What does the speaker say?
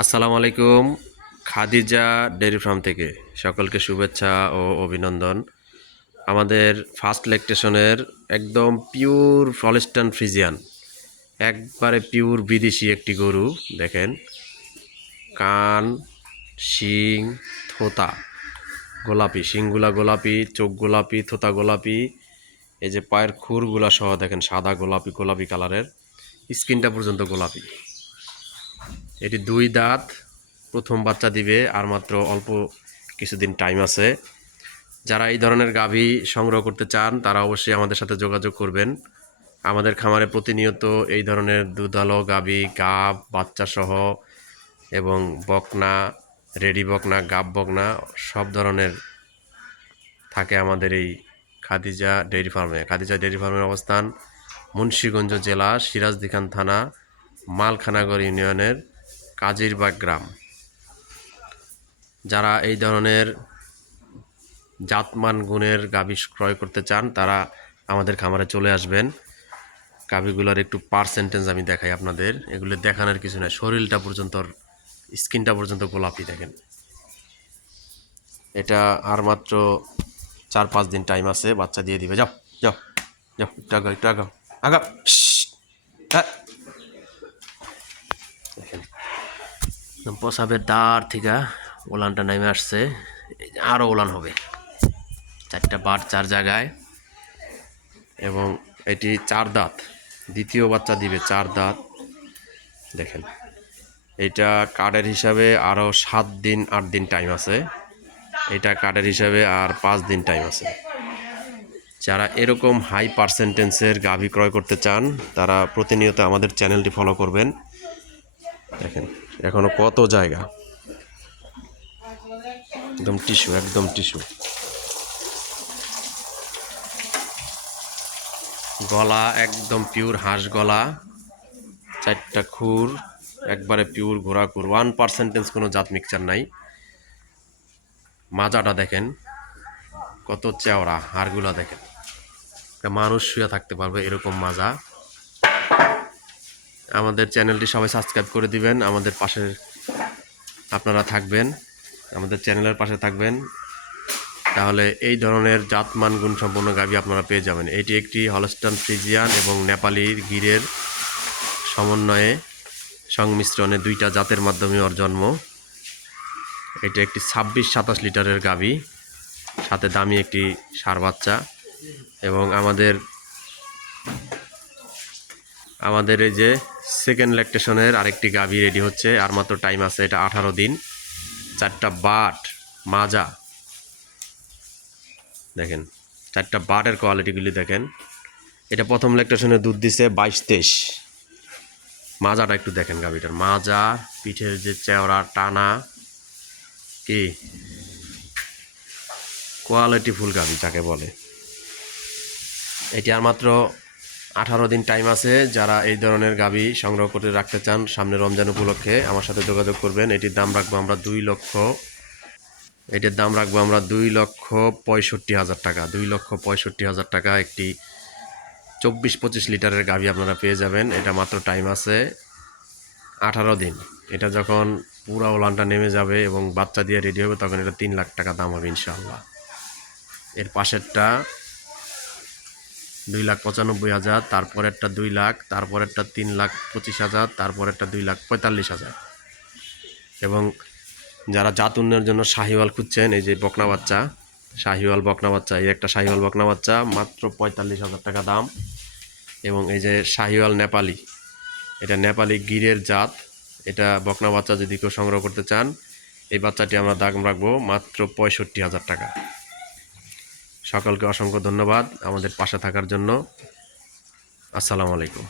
আসসালামু আলাইকুম। Khadija dairy farm থেকে সকলকে শুভেচ্ছা ও অভিনন্দন। আমাদের ফার্স্ট ল্যাকটেশনের একদম পিওর হলস্টাইন ফ্রিজিয়ান, একবারে পিওর বিদেশি একটি গরু। দেখেন, কান, শিং, থোতা গোলাপি, শিংগুলা গোলাপি, চোখ গোলাপি, থোতা গোলাপি, এই যে পায়ের খুরগুলা সহ দেখেন সাদা গোলাপি গোলাপি কালারের, স্কিনটা পর্যন্ত গোলাপি। এটি 2 দাঁত, প্রথম বাচ্চা দিবে, আর মাত্র অল্প কিছুদিন টাইম আছে। যারা এই ধরনের গাভী সংগ্রহ করতে চান তারা অবশ্যই আমাদের সাথে যোগাযোগ করবেন। আমাদের খামারে প্রতিনিয়ত এই ধরনের দুধালো গাভী, গাব বাচ্চা সহ এবং বকনা, রেডি বকনা, গাব বকনা সব ধরনের থাকে আমাদের এই খাদিজা ডেইরি ফার্মে। খাদিজা ডেইরি ফার্মের অবস্থান মুন্সিগঞ্জ জেলা, সিরাজদিখান থানা, মালখানাগর ইউনিয়নের কাজিরবাগ গ্রাম। যারা এই ধরনের জাতমান গুণের গাভী ক্রয় করতে চান তারা আমাদের খামারে চলে আসবেন। গাভীগুলোর একটু পার্সেন্টেজ আমি দেখাই আপনাদের। এগুলো দেখানোর কিছু নয়, শরীরটা পর্যন্ত, স্কিনটা পর্যন্ত গোলাপি। দেখেন, এটা আর মাত্র 4-5 দিন টাইম আছে, বাচ্চা দিয়ে দিবে। যাও যাও যাও, একটু আগাও, একটু আগাও, আগাও। দেখেন, প্রসাবের দাঁড় থেকে ওলানটা নেমে আসছে, আরও ওলান হবে। 4টা বার 4 জায়গায়, এবং এটি 4 দাঁত, দ্বিতীয় বাচ্চা দিবে 4 দাঁত। দেখেন, এটা কার্ডের হিসাবে আরও 7 দিন 8 দিন টাইম আছে। এটা কার্ডের হিসাবে আর 5 দিন টাইম আছে। যারা এরকম হাই পার্সেন্টেন্সের গাভী ক্রয় করতে চান তারা প্রতিনিয়ত আমাদের চ্যানেলটি ফলো করবেন। দেখেন, এখনো কত জায়গা, একদম টিস্যু, একদম টিস্যু। গলা একদম পিওর হাঁস গলা, 4টা খুর একবারে পিওর ঘোড়া খুর, 1% কোনো জাত মিক্সচার নাই। মাজাটা দেখেন কত চেওড়া, হাড়গুলা দেখেন, মানুষ শুয়ে থাকতে পারবে এরকম মাজা। আমাদের চ্যানেলটি সবাই সাবস্ক্রাইব করে দিবেন, আমাদের পাশে আপনারা থাকবেন, আমাদের চ্যানেলের পাশে থাকবেন, তাহলে এই ধরনের জাতমান গুণসম্পন্ন গাভী আপনারা পেয়ে যাবেন। এটি একটি হলস্টাইন ফ্রিজিয়ান এবং নেপালি গিরের সমন্বয়ে সংমিশ্রণে 2টা জাতের মাধ্যমে ওর জন্ম। এটা একটি 26-27 লিটারের গাভী, সাথে দামি একটি ষাঁড় বাচ্চা। এবং আমাদের এই যে সেকেন্ড ল্যাকটেশনের আরেকটি গাভী রেডি হচ্ছে, আর মাত্র টাইম আছে, এটা 18 দিন। 4টা বাট মাজা দেখেন, 4টা বাটের কোয়ালিটিগুলি দেখেন। এটা প্রথম ল্যাকটেশনে দুধ দিছে 22-23। মাজাটা একটু দেখেন, গাভীটার মাজা, পিঠের যে চেওড়া টানা, কি কোয়ালিটি ফুল গাভী যাকে বলে। এটি আর মাত্র 18 দিন টাইম আছে। যারা এই ধরনের গাভী সংগ্রহ করে রাখতে চান সামনে রমজান উপলক্ষে আমার সাথে যোগাযোগ করবেন। এটির দাম রাখবো আমরা 2 লক্ষ, এটির দাম রাখবো আমরা 2,65,000 টাকা। 2,65,000 টাকা একটি 24-25 লিটারের গাভী আপনারা পেয়ে যাবেন। এটা মাত্র টাইম আছে 18 দিন। এটা যখন পুরা ওলানটা নেমে যাবে এবং বাচ্চা দিয়ে রেডি হবে তখন এটা 3 লাখ টাকা দাম হবে ইনশাআল্লাহ। এর পাশেরটা 2,95,000, তারপরেরটা 2 লাখ, তারপরেরটা 3,25,000, তারপরেরটা 2,45,000। এবং যারা জাত উন্নয়নের জন্য শাহিওয়াল খুঁজছেন, এই যে বকনা বাচ্চা, শাহিওয়াল বকনা বাচ্চা, এই একটা শাহিওয়াল বকনা বাচ্চা মাত্র 45,000 টাকা দাম। এবং এই যে শাহিওয়াল নেপালি, এটা নেপালি গিরের জাত, এটা বকনা বাচ্চা যদি কেউ সংগ্রহ করতে চান, এই বাচ্চাটি আমরা দাম রাখবো মাত্র 65,000 টাকা। সকলকে অসংখ্য ধন্যবাদ আমাদের পাশে থাকার জন্য। আসসালামু আলাইকুম।